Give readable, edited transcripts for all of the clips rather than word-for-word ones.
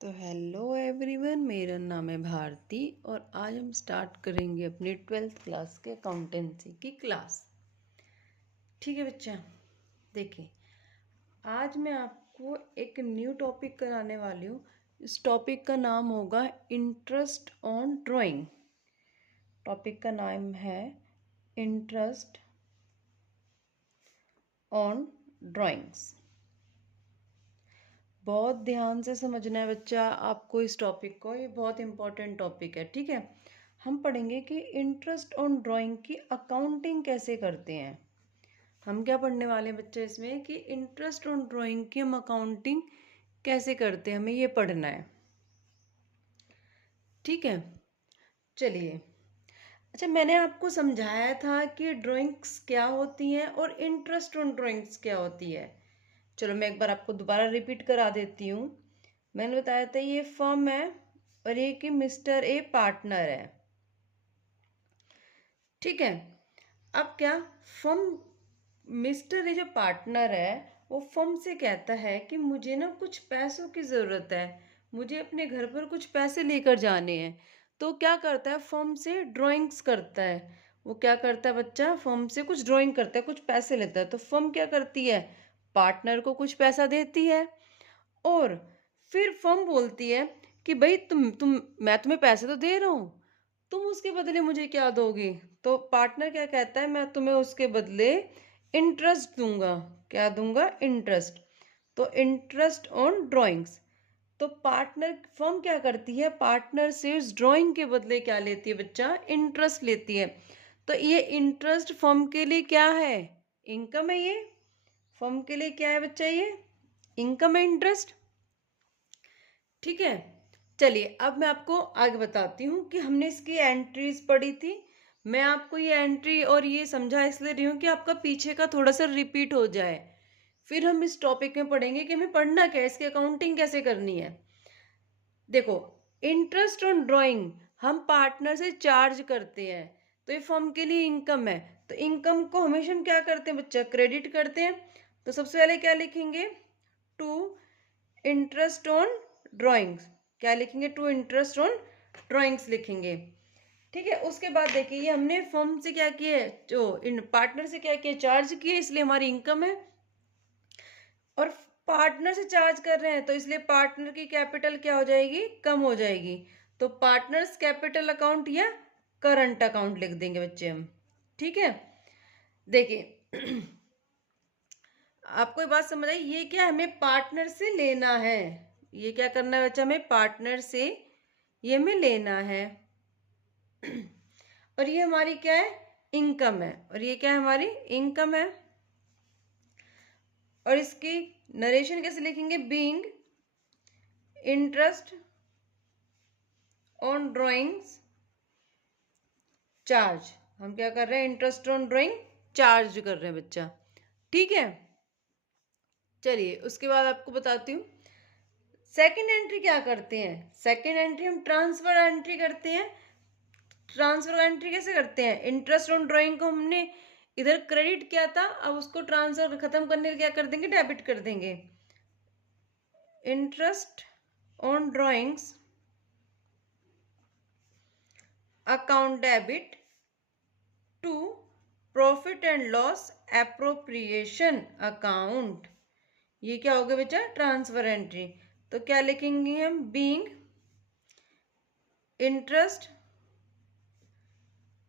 तो hello everyone, मेरा नाम है भारती और आज हम स्टार्ट करेंगे अपनी 12th क्लास के अकाउंटेंसी की क्लास। ठीक है बच्चा, देखिए आज मैं आपको एक न्यू टॉपिक कराने वाली हूँ। इस टॉपिक का नाम होगा इंटरेस्ट ऑन ड्राइंग। टॉपिक का नाम है इंटरेस्ट ऑन ड्राइंग्स। बहुत ध्यान से समझना है बच्चा आपको इस टॉपिक को, ये बहुत इंपॉर्टेंट टॉपिक है। ठीक है, हम पढ़ेंगे कि इंटरेस्ट ऑन ड्राइंग की अकाउंटिंग कैसे करते हैं। हम क्या पढ़ने वाले हैं बच्चे इसमें कि इंटरेस्ट ऑन ड्राइंग की हम अकाउंटिंग कैसे करते हैं, हमें ये पढ़ना है। ठीक है, चलिए। अच्छा, मैंने आपको समझाया था कि ड्राइंग्स क्या होती हैं और इंटरेस्ट ऑन ड्राइंग्स क्या होती है। चलो मैं एक बार आपको दोबारा रिपीट करा देती हूँ। मैंने बताया था ये फर्म है और ये कि मिस्टर ए पार्टनर है। ठीक है, अब क्या फर्म मिस्टर ए जो पार्टनर है वो फर्म से कहता है कि मुझे ना कुछ पैसों की ज़रूरत है, मुझे अपने घर पर कुछ पैसे लेकर जाने हैं। तो क्या करता है, फर्म से ड्राइंग्स करता है। वो क्या करता है बच्चा, फर्म से कुछ ड्राइंग करता है, कुछ पैसे लेता है। तो फर्म क्या करती है, पार्टनर को कुछ पैसा देती है और फिर फर्म बोलती है कि भाई तुम मैं तुम्हें पैसे तो दे रहा हूँ, तुम उसके बदले मुझे क्या दोगे। तो पार्टनर क्या कहता है, मैं तुम्हें उसके बदले इंटरेस्ट दूंगा। क्या दूंगा, इंटरेस्ट। तो इंटरेस्ट ऑन ड्राइंग्स। तो पार्टनर फर्म क्या करती है, पार्टनर से उस ड्राइंग के बदले क्या लेती है बच्चा, इंटरेस्ट लेती है। तो ये इंटरेस्ट फर्म के लिए क्या है, इनकम है। ये फर्म के लिए क्या है बच्चा, ये इनकम है, इंटरेस्ट। ठीक है, चलिए अब मैं आपको आगे बताती हूँ कि हमने इसकी एंट्रीज पढ़ी थी। मैं आपको ये एंट्री और ये समझा इसलिए रही हूँ कि आपका पीछे का थोड़ा सा रिपीट हो जाए। फिर हम इस टॉपिक में पढ़ेंगे कि हमें पढ़ना क्या है, इसकी अकाउंटिंग कैसे करनी है। देखो, इंटरेस्ट ऑन ड्राइंग हम पार्टनर से चार्ज करते हैं, तो ये फर्म के लिए इनकम है। तो इनकम को हमेशा हम क्या करते हैं बच्चा, क्रेडिट करते हैं। तो सबसे पहले क्या लिखेंगे, टू इंटरेस्ट ऑन ड्राइंग्स। क्या लिखेंगे, टू इंटरेस्ट ऑन ड्राइंग्स लिखेंगे। ठीक है, उसके बाद देखिए ये हमने फर्म से क्या किया है, जो इन पार्टनर से क्या किया, चार्ज किए, इसलिए हमारी इनकम है। और पार्टनर से चार्ज कर रहे हैं तो इसलिए पार्टनर की कैपिटल क्या हो जाएगी, कम हो जाएगी। तो पार्टनर्स कैपिटल अकाउंट या करंट अकाउंट लिख देंगे बच्चे हम। ठीक है, देखिए आपको ये बात समझ आई, ये क्या हमें पार्टनर से लेना है। ये क्या करना है बच्चा, हमें पार्टनर से ये हमें लेना है। और ये हमारी क्या है, इनकम है। और ये क्या है, हमारी इनकम है। और इसकी नरेशन कैसे लिखेंगे, being interest on drawings charge. हम क्या कर रहे हैं, इंटरेस्ट ऑन ड्राइंग चार्ज कर रहे हैं बच्चा। ठीक है, चलिए उसके बाद आपको बताती हूँ सेकंड एंट्री क्या करते हैं। सेकंड एंट्री हम ट्रांसफर एंट्री करते हैं। ट्रांसफर एंट्री कैसे करते हैं, इंटरेस्ट ऑन ड्राइंग को हमने इधर क्रेडिट किया था, अब उसको ट्रांसफर खत्म करने क्या कर देंगे, डेबिट कर देंगे। Interest on drawings account debit to profit and loss appropriation account. ये क्या हो गया बेटा, ट्रांसफर एंट्री। तो क्या लिखेंगे हम, being interest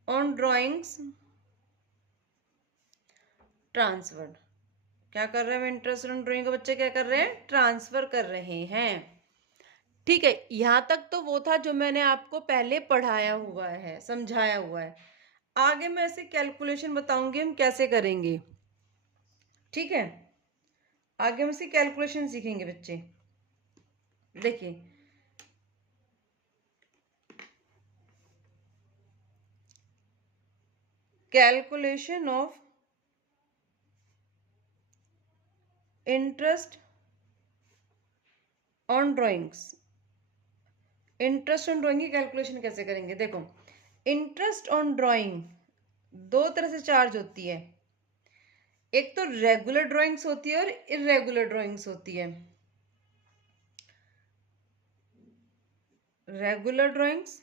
on drawings transferred. क्या कर रहे हैं, इंटरेस्ट ऑन ड्राइंग का बच्चे क्या कर रहे हैं, ट्रांसफर कर रहे हैं। ठीक है, यहां तक तो वो था जो मैंने आपको पहले पढ़ाया हुआ है, समझाया हुआ है। आगे मैं ऐसे कैलकुलेशन बताऊंगी हम कैसे करेंगे। ठीक है, आगे हम इसे कैलकुलेशन सीखेंगे बच्चे। देखिए calculation of interest on drawings. Interest on drawing की कैलकुलेशन कैसे करेंगे, देखो इंटरेस्ट ऑन ड्राइंग दो तरह से चार्ज होती है। एक तो रेगुलर ड्राइंग्स होती है और इरेगुलर ड्राइंग्स होती है। रेगुलर ड्राइंग्स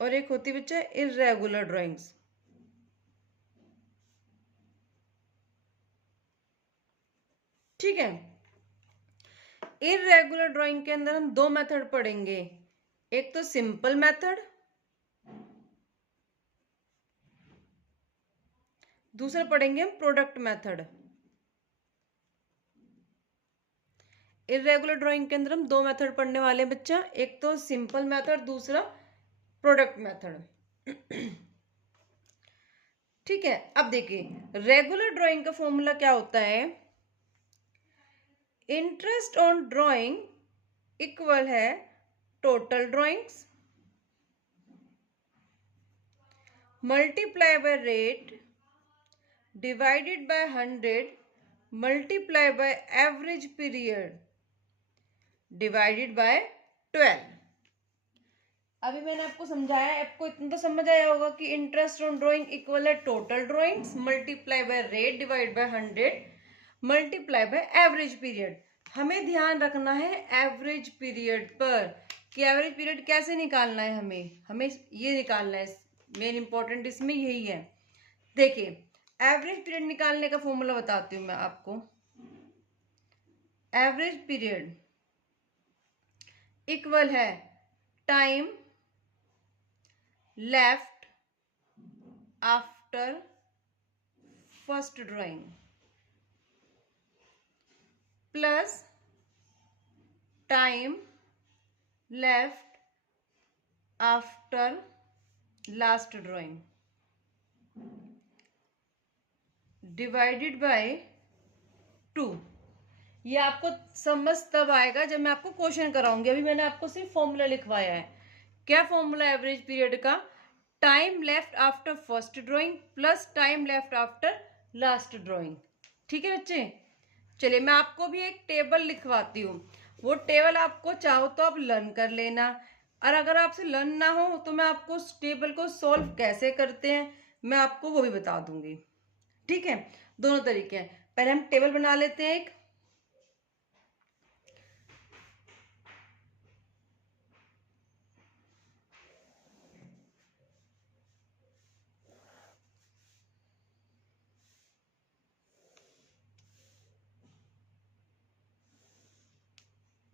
और एक होती है बच्चा इरेगुलर ड्राइंग्स। ठीक है, इरेगुलर ड्राइंग के अंदर हम दो मेथड पढ़ेंगे, एक तो सिंपल मेथड, दूसरा पढ़ेंगे हम प्रोडक्ट मेथड। इरेगुलर ड्राइंग के अंदर हम दो मेथड पढ़ने वाले हैं बच्चा, एक तो सिंपल मेथड, दूसरा प्रोडक्ट मेथड। ठीक है, अब देखिए रेगुलर ड्राइंग का फॉर्मूला क्या होता है। इंटरेस्ट ऑन ड्राइंग इक्वल है total drawings multiply by rate divided by 100 multiply by average period divided by 12। अभी मैंने आपको समझाया, आपको इतना तो समझ आया होगा कि इंटरेस्ट ऑन ड्राइंग इक्वल है total drawings multiply by rate divide by 100 multiply by average period. हमें ध्यान रखना है एवरेज पीरियड पर कि एवरेज पीरियड कैसे निकालना है, हमें ये निकालना है, मेन इंपॉर्टेंट इसमें यही है। देखिए एवरेज पीरियड निकालने का फॉर्मूला बताती हूँ मैं आपको। एवरेज पीरियड इक्वल है time left after first drawing plus time left after last drawing divided by 2। ये आपको समझ तब आएगा जब मैं आपको क्वेश्चन कराऊंगी, अभी मैंने आपको सिर्फ फॉर्मूला लिखवाया है। क्या फॉर्मूला एवरेज पीरियड का? Time left after first drawing plus time left after last drawing. ठीक है बच्चे, चलिए मैं आपको भी एक टेबल लिखवाती हूँ, वो टेबल आपको चाहो तो आप लर्न कर लेना, और अगर आपसे लर्न ना हो तो मैं आपको उस टेबल को सॉल्व कैसे करते हैं मैं आपको वो भी बता दूंगी। ठीक है, दोनों तरीके हैं। पहले हम टेबल बना लेते हैं एक।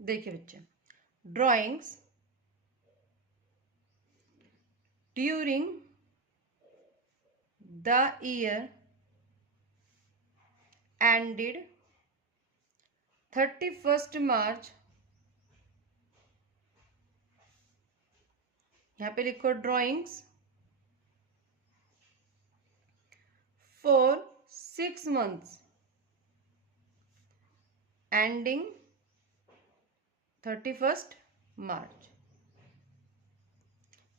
देखिए बच्चे, drawings during the year ended 31st March, यहाँ पे लिखो drawings for 6 months ending 31st March।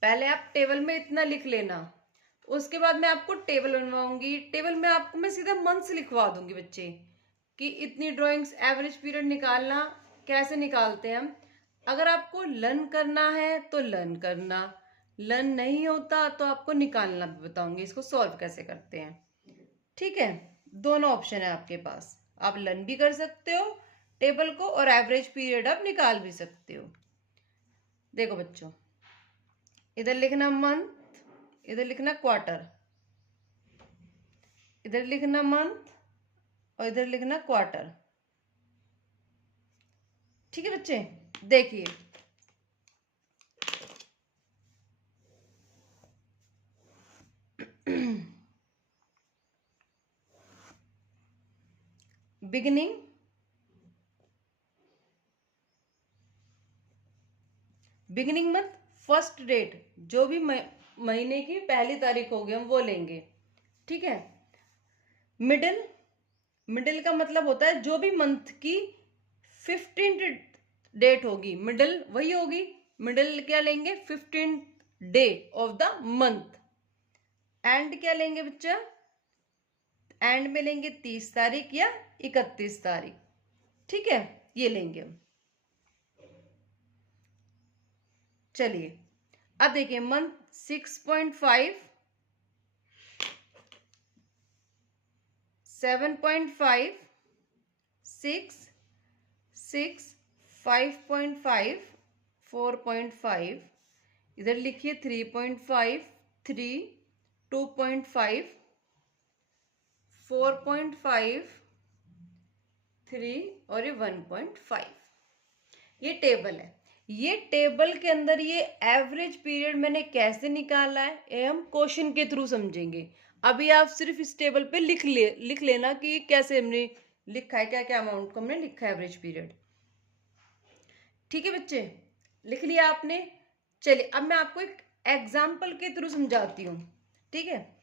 पहले आप टेबल में इतना लिख लेना, उसके बाद मैं आपको टेबल बनवाऊंगी। टेबल में आपको मैं सीधा मंथ्स लिखवा दूंगी बच्चे कि इतनी ड्राइंग्स एवरेज पीरियड निकालना कैसे निकालते हैं हम। अगर आपको लर्न करना है तो लर्न करना, लर्न नहीं होता तो आपको निकालना भी बताऊंगी, इसको सॉल्व कैसे करते हैं। ठीक है, दोनों ऑप्शन है आपके पास, आप लर्न भी कर सकते हो टेबल को और एवरेज पीरियड आप निकाल भी सकते हो। देखो बच्चों, इधर लिखना मंथ, इधर लिखना क्वार्टर, इधर लिखना मंथ और इधर लिखना क्वार्टर। ठीक है बच्चे, देखिए बिगिनिंग मंथ फर्स्ट डेट, जो भी महीने की पहली तारीख होगी हम वो लेंगे। ठीक है, मिडिल का मतलब होता है जो भी मंथ की 15th डेट होगी, मिडिल वही होगी। मिडिल क्या लेंगे? 15th day of the month. And क्या लेंगे बच्चा? एंड में लेंगे 30 तारीख या 31 तारीख। ठीक है, ये लेंगे हम। चलिए अब देखिए मंथ 6.5, 7.5, 6, 6, 5.5, 4.5, इधर लिखिए 3.5, 3, 2.5, 4.5, 3 और ये 1.5। ये टेबल है। ये टेबल के अंदर ये एवरेज पीरियड मैंने कैसे निकाला है ये हम क्वेश्चन के थ्रू समझेंगे। अभी आप सिर्फ इस टेबल पे लिख लेना कि कैसे हमने लिखा है, क्या क्या अमाउंट को हमने लिखा है एवरेज पीरियड। ठीक है बच्चे, लिख लिया आपने। चलिए अब मैं आपको एक एग्जाम्पल के थ्रू समझाती हूँ। ठीक है,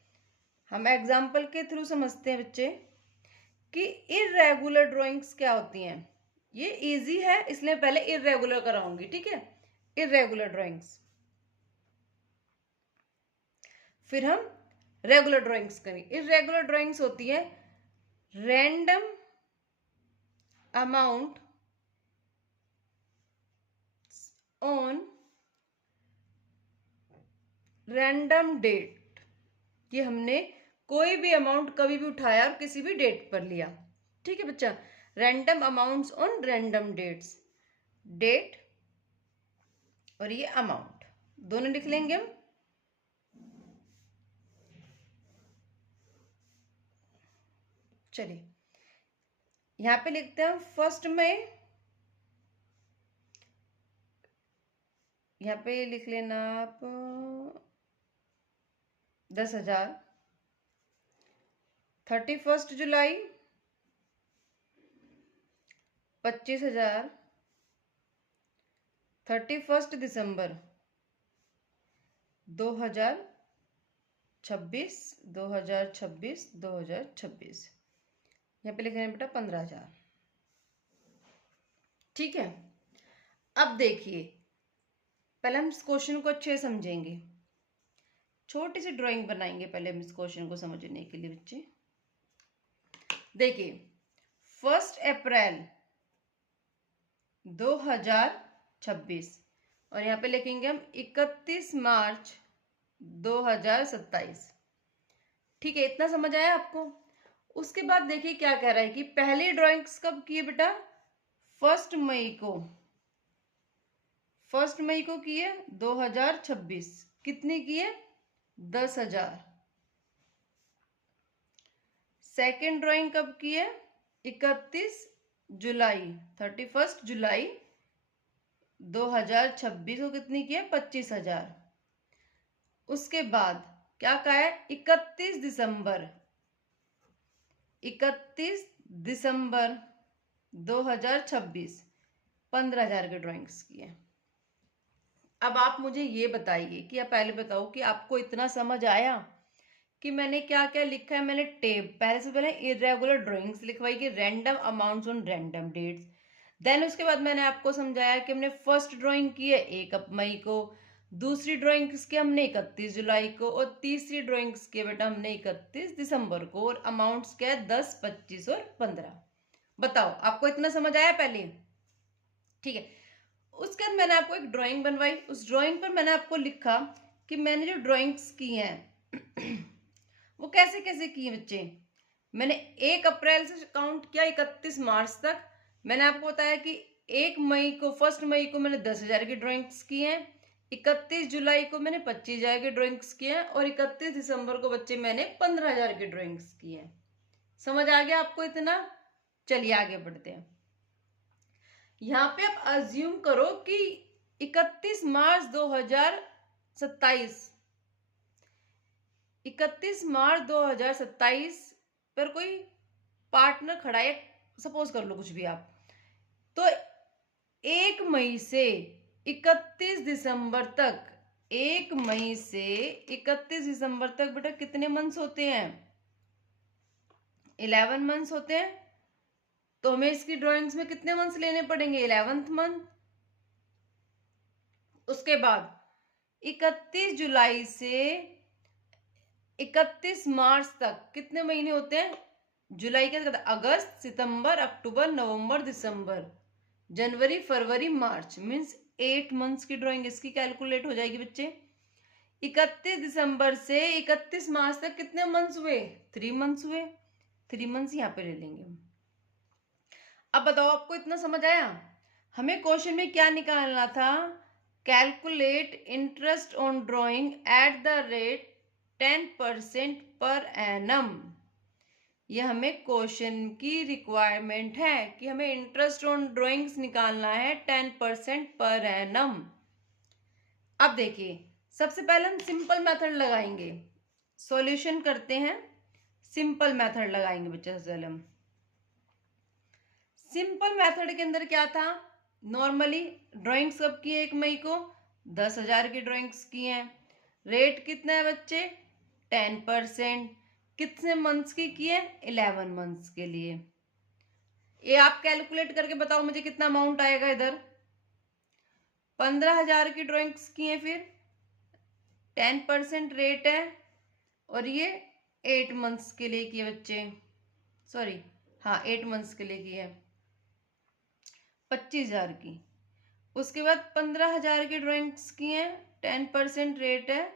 हम एग्जाम्पल के थ्रू समझते हैं बच्चे कि इर्रेगुलर ड्राइंग्स क्या होती हैं। ये इजी है इसलिए पहले इर्रेगुलर कराऊंगी। ठीक है, इर्रेगुलर ड्राइंग्स, फिर हम रेगुलर ड्राइंग्स करेंगे। इर्रेगुलर ड्राइंग्स होती है random amount on random date. ये हमने कोई भी अमाउंट कभी भी उठाया और किसी भी डेट पर लिया। ठीक है बच्चा, random amounts on random dates, date और ये अमाउंट दोनों लिख लेंगे हम। चलिए यहां पे लिखते हैं 1 मई, यहां पे लिख लेना आप 10,000। 31 जुलाई 25,000। 31 दिसंबर 2026, 2026, 2026, यहाँ पे लिख रहे हैं बेटा 15,000। ठीक है, अब देखिए पहले हम इस क्वेश्चन को अच्छे से समझेंगे। छोटी सी ड्राइंग बनाएंगे पहले हम इस क्वेश्चन को समझने के लिए बच्चे। देखिए 1 अप्रैल 2026 और यहाँ पे लिखेंगे हम 31 मार्च 2027। ठीक है, इतना समझ आया आपको। उसके बाद देखिए क्या कह रहा है कि पहली ड्राइंग्स कब की है बेटा, 1 मई को। 1 मई को की है 2026, कितनी की है 10,000। सेकेंड ड्राइंग कब की है 31 जुलाई, 31 जुलाई 2026 को कितनी की है 25,000। उसके बाद क्या कहा है 31 दिसंबर, 31 दिसंबर 2026 15,000 की ड्राइंग्स की है। अब आप मुझे ये बताइए कि आप पहले बताओ कि आपको इतना समझ आया कि मैंने क्या क्या लिखा है। मैंने पहले से पहले इरेगुलर ड्राइंग्स लिखवाई कि random amounts on random dates. Then उसके बाद मैंने आपको समझाया कि हमने फर्स्ट ड्राइंग की है 1 मई को, दूसरी ड्राइंग की हमने 31 जुलाई को और तीसरी ड्राइंग की बेटा हमने 31 दिसंबर को। और अमाउंट्स क्या है 10, 25 और 15। बताओ आपको इतना समझ आया पहले। ठीक है, उसके बाद मैंने आपको एक ड्राइंग बनवाई। उस ड्राइंग पर मैंने आपको लिखा कि मैंने जो ड्राइंग्स की हैं वो कैसे कैसे की है बच्चे। मैंने 1 अप्रैल से काउंट किया 31 मार्च तक। मैंने आपको बताया कि 1 मई को 1 मई को मैंने 10,000 की ड्राइंग्स की हैं, 31 जुलाई को मैंने 25,000 की ड्राइंग्स की हैं और 31 दिसंबर को बच्चे मैंने 15,000 की ड्राइंग्स की हैं। समझ आ गया आपको इतना। चलिए आगे बढ़ते हैं। यहाँ पे आप अज्यूम करो कि 31 मार्च 2027, 31 मार्च 2027 पर कोई पार्टनर खड़ा है, सपोज कर लो कुछ भी आप। तो 1 मई से 31 दिसंबर तक, 1 मई से 31 दिसंबर तक बेटा कितने मंथ्स होते हैं 11 मंथ्स होते हैं। तो हमें इसकी ड्राइंग्स में कितने मंथ्स लेने पड़ेंगे 11th मंथ। उसके बाद 31 जुलाई से 31 मार्च तक कितने महीने होते हैं, जुलाई के बाद अगस्त, सितंबर, अक्टूबर, नवंबर, दिसंबर, जनवरी, फरवरी, मार्च, मीन्स 8 मंथ्स की ड्राइंग इसकी कैलकुलेट हो जाएगी बच्चे। 31 दिसंबर से 31 मार्च तक कितने मंथ्स हुए 3 मंथ्स हुए। 3 मंथ्स यहाँ पे ले लेंगे हम। अब बताओ आपको इतना समझ आया। हमें क्वेश्चन में क्या निकालना था? Calculate interest on drawing at the rate 10% per annum. ये हमें क्वेश्चन की रिक्वायरमेंट है कि हमें इंटरेस्ट ऑन ड्राइंग्स निकालना है 10% पर एनम। अब देखिए, सबसे पहले हम सिंपल मेथड लगाएंगे, सॉल्यूशन करते हैं। सिंपल मेथड लगाएंगे बच्चा। सबसे हम सिंपल मेथड के अंदर क्या था? नॉर्मली ड्राइंग्स कब की है? 1 मई को 10,000 की ड्राइंग्स की हैं। रेट कितना है बच्चे? 10%। कितने मंथ्स की है? 11 मंथ्स के लिए। ये आप कैलकुलेट करके बताओ मुझे कितना अमाउंट आएगा इधर। 15,000 की ड्राइंग्स की है, फिर 10% रेट है, और ये 8 मंथ्स के लिए की है बच्चे। सॉरी, हाँ 8 मंथ्स के लिए की है, 25,000 की। उसके बाद 15,000 की ड्राइंग्स की हैं, 10% रेट है,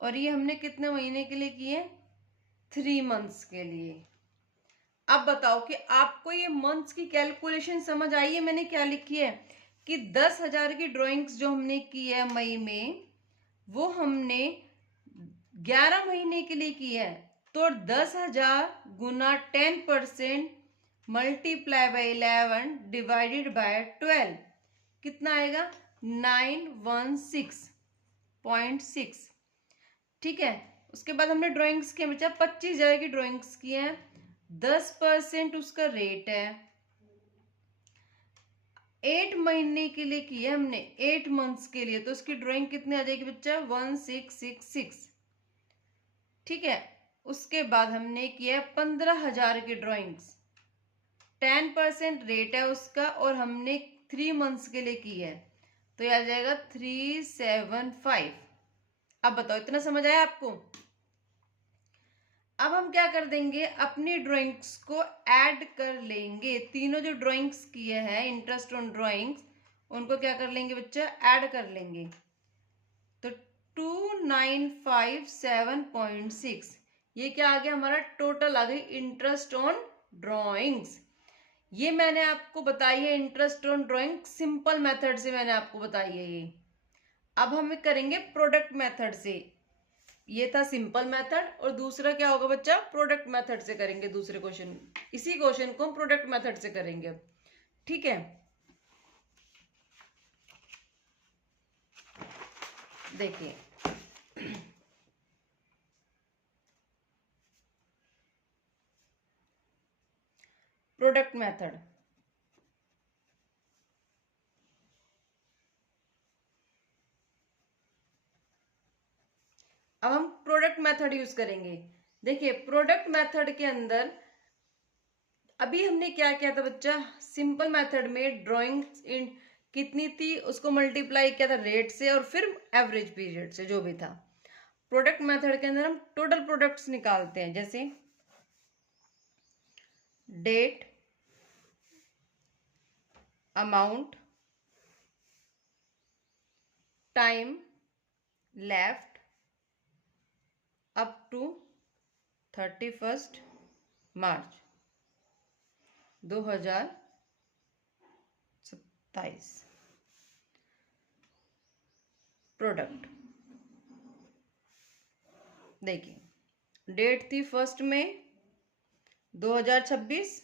और ये हमने कितने महीने के लिए की है? 3 मंथ्स के लिए। अब बताओ कि आपको ये मंथ्स की कैलकुलेशन समझ आई है? मैंने क्या लिखी है कि 10,000 की ड्राइंग्स जो हमने की है मई में, वो हमने 11 महीने के लिए की है। तो 10,000 गुना 10% मल्टीप्लाई बाय 11 डिवाइडेड बाय 12 कितना आएगा? 916.6। ठीक है। उसके बाद हमने ड्राइंग्स किया बच्चा, 25,000 की ड्राइंग्स की है, 10% उसका रेट है, 8 महीने के लिए की है हमने, 8 मंथ्स के लिए, तो उसकी ड्राइंग कितनी आ जाएगी बच्चा? 1666। ठीक है। उसके बाद हमने किया 15,000 की ड्राइंग्स, 10% रेट है उसका, और हमने 3 मंथ्स के लिए की है, तो यह आ जाएगा 375। अब बताओ, इतना समझ आया आपको? अब हम क्या कर देंगे, अपनी ड्राइंग्स को ऐड कर लेंगे। तीनों जो ड्राइंग्स किए हैं इंटरेस्ट ऑन ड्राइंग्स, उनको क्या कर लेंगे बच्चा? ऐड कर लेंगे। तो 2957.6, ये क्या आ गया हमारा? टोटल आ गई इंटरेस्ट ऑन ड्राइंग्स। ये मैंने आपको बताई है interest on drawing, simple method से मैंने आपको बताई है ये। अब हम करेंगे प्रोडक्ट मेथड से। ये था सिंपल मेथड, और दूसरा क्या होगा बच्चा? प्रोडक्ट मेथड से करेंगे दूसरे क्वेश्चन। इसी क्वेश्चन को हम प्रोडक्ट मेथड से करेंगे। ठीक है, देखिए प्रोडक्ट मेथड। अब हम प्रोडक्ट मेथड यूज करेंगे। देखिए प्रोडक्ट मेथड के अंदर अभी हमने क्या किया था बच्चा? सिंपल मेथड में ड्राइंग इन कितनी थी उसको मल्टीप्लाई किया था रेट से, और फिर एवरेज पीरियड से, जो भी था। प्रोडक्ट मेथड के अंदर हम टोटल प्रोडक्ट्स निकालते हैं, जैसे date, amount, time left up to 31 March 2027। Product देखिए, डेट थी 1 मई 2026।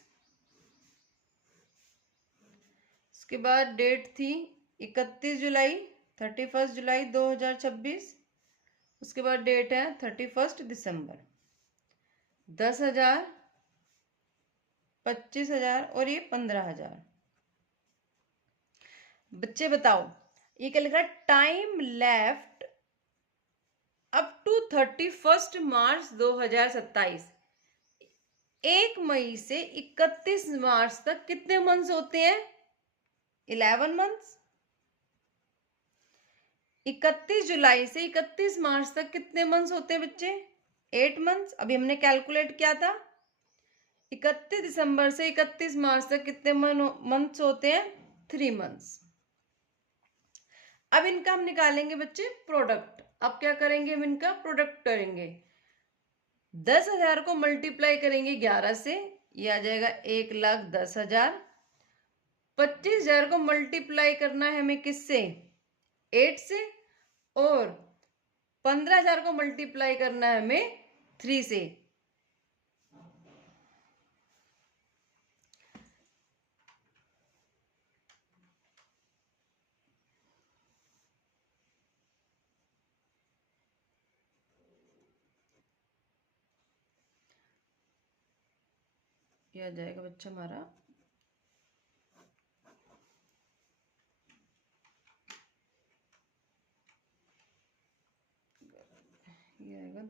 उसके बाद डेट थी 31 जुलाई 31 जुलाई 2026। उसके बाद डेट है 31 दिसंबर। 10,000, 25,000 और ये 15,000। बच्चे बताओ, ये क्या लिख रहा है? Time left up to 31 March 2027। 1 मई से 31 मार्च तक कितने मंथ्स होते हैं? 11 मंथ्स। 31 जुलाई से 31 मार्च तक कितने मंथ्स होते हैं बच्चे? 8 मंथ्स। अभी हमने कैलकुलेट किया था। 31 दिसंबर से 31 मार्च तक कितने मंथ्स होते हैं? 3 मंथ्स। अब इनका हम निकालेंगे बच्चे प्रोडक्ट। अब क्या करेंगे? हम इनका प्रोडक्ट करेंगे। 10,000 को मल्टीप्लाई करेंगे 11 से, ये आ जाएगा 1,10,000। 25,000 को मल्टीप्लाई करना है हमें किससे? 8 से। और 15,000 को मल्टीप्लाई करना है हमें 3 से। ये आ जाएगा बच्चा हमारा ये आएगा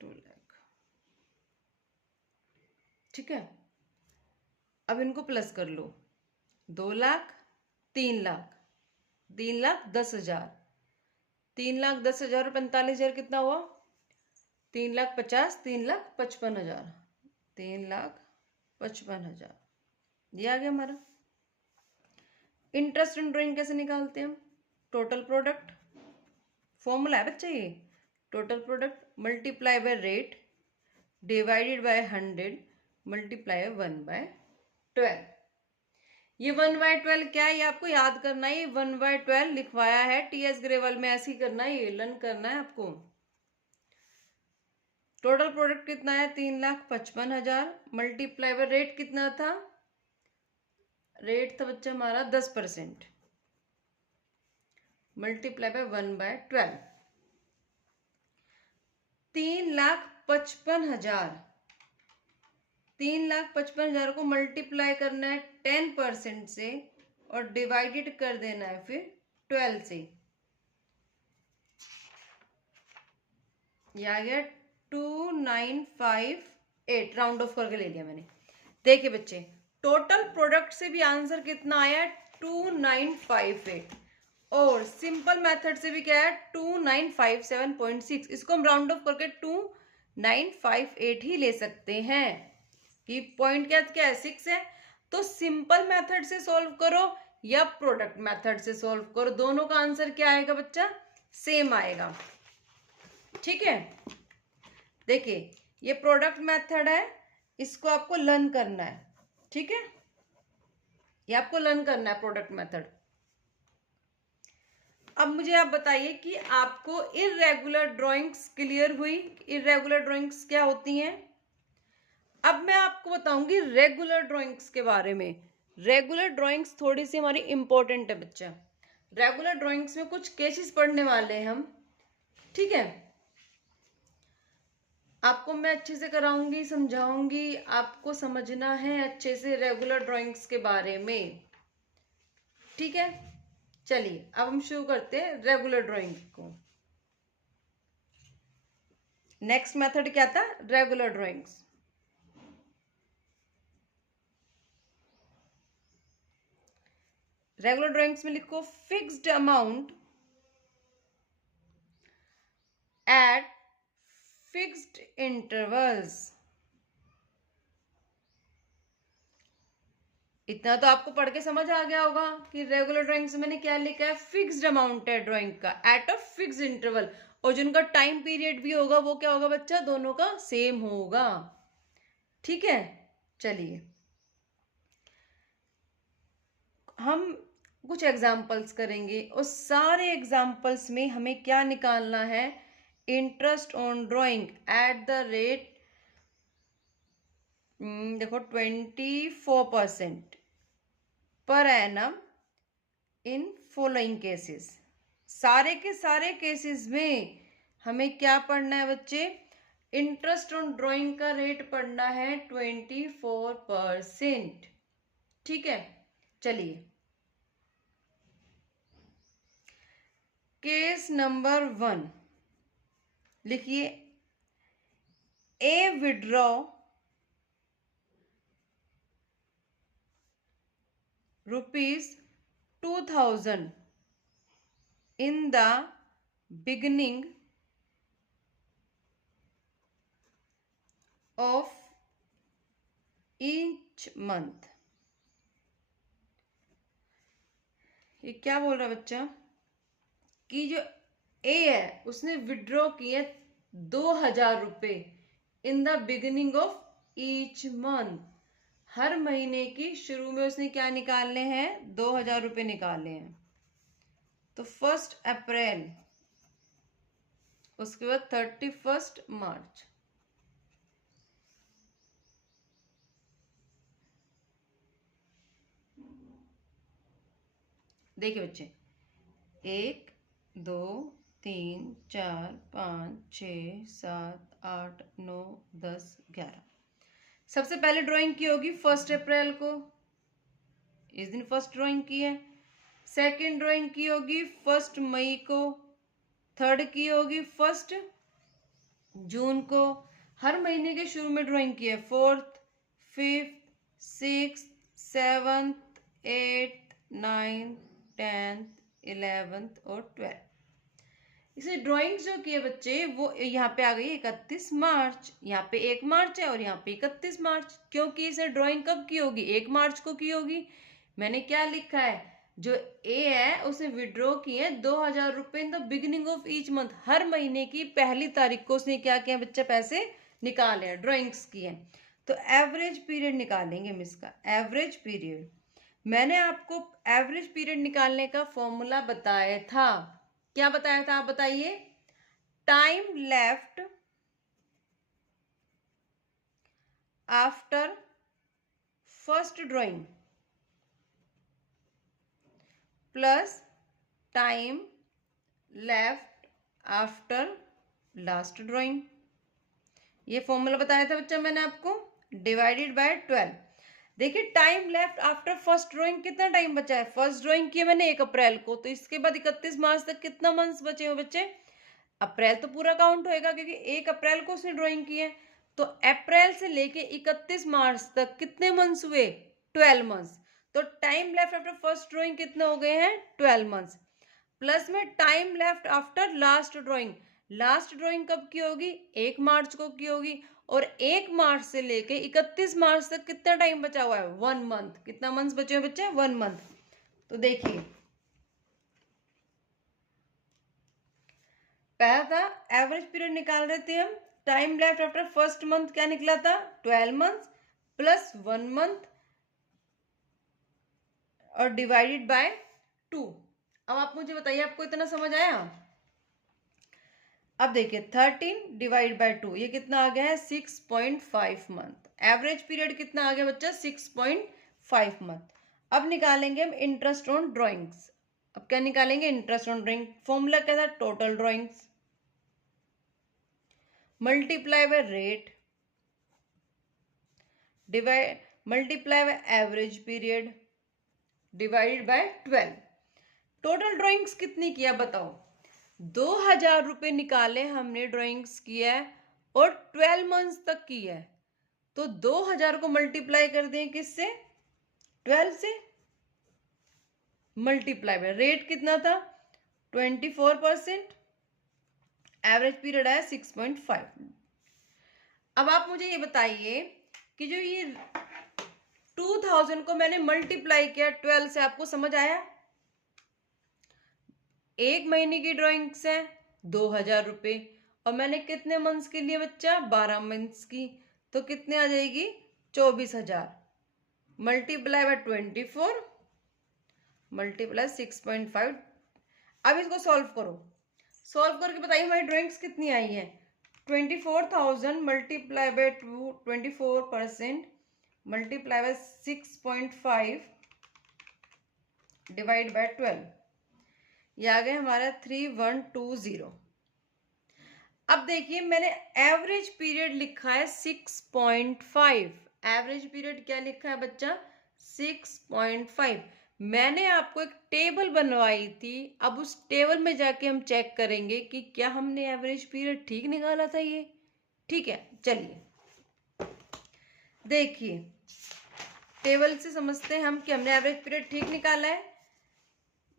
2 लाख। ठीक है, अब इनको प्लस कर लो। 2 लाख, 3 लाख, 3 लाख 10,000, 3 लाख 10,000 और 45,000 कितना हुआ? 3 लाख 50, 3 लाख 55,000, 3 लाख 55,000। ये आ गया हमारा। इंटरेस्ट इन ड्राइंग कैसे निकालते हैं हम? टोटल प्रोडक्ट फॉर्मूला है बच्चा ये। Total product multiply by rate divided by 100 multiply 1/12। ये 1/12 क्या है? ये आपको याद करना है। ये 1/12 लिखवाया है टीएस ग्रेवाल में, ऐसे ही करना है, ये लर्न करना है आपको। टोटल प्रोडक्ट कितना है? 3,55,000 मल्टीप्लाई बाय रेट कितना था? रेट था बच्चा हमारा 10%, मल्टीप्लाई बाय 1/12। 3,55,000, 3,55,000 को मल्टीप्लाई करना है 10% से और डिवाइडेड कर देना है फिर 12 से। यह आ गया 2958, राउंड ऑफ करके ले लिया मैंने। देखिए बच्चे, टोटल प्रोडक्ट से भी आंसर कितना आया है? 2958। और सिंपल मेथड से भी क्या है? 2957.6। इसको हम राउंड ऑफ करके 2958 ही ले सकते हैं कि पॉइंट क्या है 6 है। तो सिंपल मेथड से सॉल्व करो या प्रोडक्ट मेथड से सॉल्व करो, दोनों का आंसर क्या आएगा बच्चा? सेम आएगा। ठीक है, देखिए ये प्रोडक्ट मेथड है, इसको आपको लर्न करना है। ठीक है, ये आपको लर्न करना है प्रोडक्ट मेथड। अब मुझे आप बताइए कि आपको इर्रेगुलर ड्राइंग्स क्लियर हुई? इर्रेगुलर ड्राइंग्स क्या होती हैं? अब मैं आपको बताऊंगी रेगुलर ड्राइंग्स के बारे में। रेगुलर ड्राइंग्स थोड़ी सी हमारी इंपॉर्टेंट है बच्चा। रेगुलर ड्राइंग्स में कुछ केसेस पढ़ने वाले हैं हम। ठीक है, आपको मैं अच्छे से कराऊंगी, समझाऊंगी, आपको समझना है अच्छे से रेगुलर ड्राइंग्स के बारे में। ठीक है, चलिए अब हम शुरू करते हैं रेगुलर ड्राइंग को। नेक्स्ट मेथड क्या था? Regular drawings. रेगुलर ड्राइंग्स में लिखो fixed amount at fixed intervals. इतना तो आपको पढ़ के समझ आ गया होगा कि रेगुलर ड्राइंग्स में मैंने क्या लिखा है? फिक्स्ड अमाउंट है ड्राइंग का एट अ फिक्स्ड इंटरवल, और जिनका टाइम पीरियड भी होगा वो क्या होगा बच्चा? दोनों का सेम होगा। ठीक है, चलिए हम कुछ एग्जाम्पल्स करेंगे और सारे एग्जाम्पल्स में हमें क्या निकालना है? Interest on drawing at the rate देखो 24% per annum in following cases. सारे के सारे केसेस में हमें क्या पढ़ना है बच्चे? इंटरेस्ट ऑन ड्राइंग का रेट पढ़ना है 24%। ठीक है, चलिए केस नंबर 1 लिखिए। ए withdraw ₹2,000 in the beginning of each month। ये क्या बोल रहा है बच्चा? कि जो ए है उसने विड्रॉ किए 2,000 रुपये in the beginning of each month, हर महीने की शुरू में उसने क्या निकालने हैं, 2000 रुपये निकाले हैं। तो 1 अप्रैल, उसके बाद 31 मार्च। देखिए बच्चे, 1 2 3 4 5 6 7 8 9 10 11। सबसे पहले ड्राइंग की होगी 1 अप्रैल को, इस दिन फर्स्ट ड्राइंग की है। सेकंड ड्राइंग की होगी 1 मई को। थर्ड की होगी 1 जून को। हर महीने के शुरू में ड्राइंग की है, 4th, 5th, 6th, 7th, 8th, 9th, 10th, 11th और 12th। इसे ड्राइंग जो की है बच्चे, वो यहाँ पे आ गई 31 मार्च। यहाँ पे 1 मार्च है और यहाँ पे 31 मार्च, क्योंकि इसे ड्राइंग कब की होगी, 1 मार्च को की होगी। मैंने क्या लिखा है, जो ए है उसने विड्रॉ किए हैं 2000 रुपए in the beginning of each month. हर महीने की पहली तारीख को उसने क्या किया बच्चा, पैसे निकाले हैं, ड्राइंग्स की हैं। तो एवरेज पीरियड निकालेंगे हम इसका, एवरेज पीरियड। मैंने आपको एवरेज पीरियड निकालने का फॉर्मूला बताया था। क्या बताया था, आप बताइए। Time left after first drawing plus time left after last drawing. ये फॉर्मूला बताया था बच्चा मैंने आपको, डिवाइडेड बाय 12। देखिए time left after first drawing, कितना टाइम बचा है। फर्स्ट ड्राइंग की मैंने 1 अप्रैल को, तो इसके बाद 31 मार्च तक कितना मंथ्स बचे हो बच्चे। अप्रैल तो पूरा काउंट होएगा क्योंकि 1 अप्रैल को उसने ड्राइंग की है। तो अप्रैल से लेके 31 मार्च तक कितने मंथ्स हुए, 12 मंथ्स। तो time left after first drawing कितने हो गए हैं, 12 मंथ्स। प्लस में time left after last drawing, last drawing कब की होगी, 1 मार्च को की होगी। और 1 मार्च से लेके 31 मार्च तक कितना टाइम बचा हुआ है, 1 मंथ। कितना मंथ्स बचे हैं बच्चे, 1 मंथ। तो देखिए पहला था एवरेज पीरियड निकाल रहे थे हम। Time left after first month क्या निकला था, 12 मंथ प्लस 1 मंथ और डिवाइडेड बाय 2। अब आप मुझे बताइए, आपको इतना समझ आया। अब देखिए 13 डिवाइड बाय 2, ये कितना आ गया है, 6.5 मंथ। एवरेज पीरियड कितना आ गया बच्चा, 6.5 मंथ। अब निकालेंगे हम इंटरेस्ट ऑन ड्राइंग्स। अब क्या निकालेंगे, इंटरेस्ट ऑन ड्राइंग। फॉर्मूला क्या था, total drawings multiply by rate divide multiply by average period divided by 12। Total drawings कितनी किया बताओ, 2000 रुपये निकाले हमने, ड्राइंग्स किया है और 12 मंथ्स तक की है। तो 2000 को मल्टीप्लाई कर दें किससे, 12 से। मल्टीप्लाई बाय रेट कितना था, 24%। एवरेज पीरियड है 6.5। अब आप मुझे ये बताइए कि जो ये 2000 को मैंने मल्टीप्लाई किया 12 से, आपको समझ आया। 1 महीने की ड्राइंग्स है 2000 रुपये, और मैंने कितने मंथ्स के लिए बच्चा, 12 मंथ्स की। तो कितने आ जाएगी, 24,000 मल्टीप्लाई बाय 24 मल्टीप्लाई 6.5। अब इसको सॉल्व करो, सॉल्व करके बताइए हमारी ड्राइंग्स कितनी आई है। 24,000 multiply by 2, 24% multiply bye 6.5 divide by 12, ये आ गया हमारा 3120। अब देखिए मैंने एवरेज पीरियड लिखा है 6.5। एवरेज पीरियड क्या लिखा है बच्चा, 6.5। मैंने आपको एक टेबल बनवाई थी, अब उस टेबल में जाके हम चेक करेंगे कि क्या हमने एवरेज पीरियड ठीक निकाला था ये। ठीक है, चलिए देखिए टेबल से समझते हैं हम कि हमने एवरेज पीरियड ठीक निकाला है।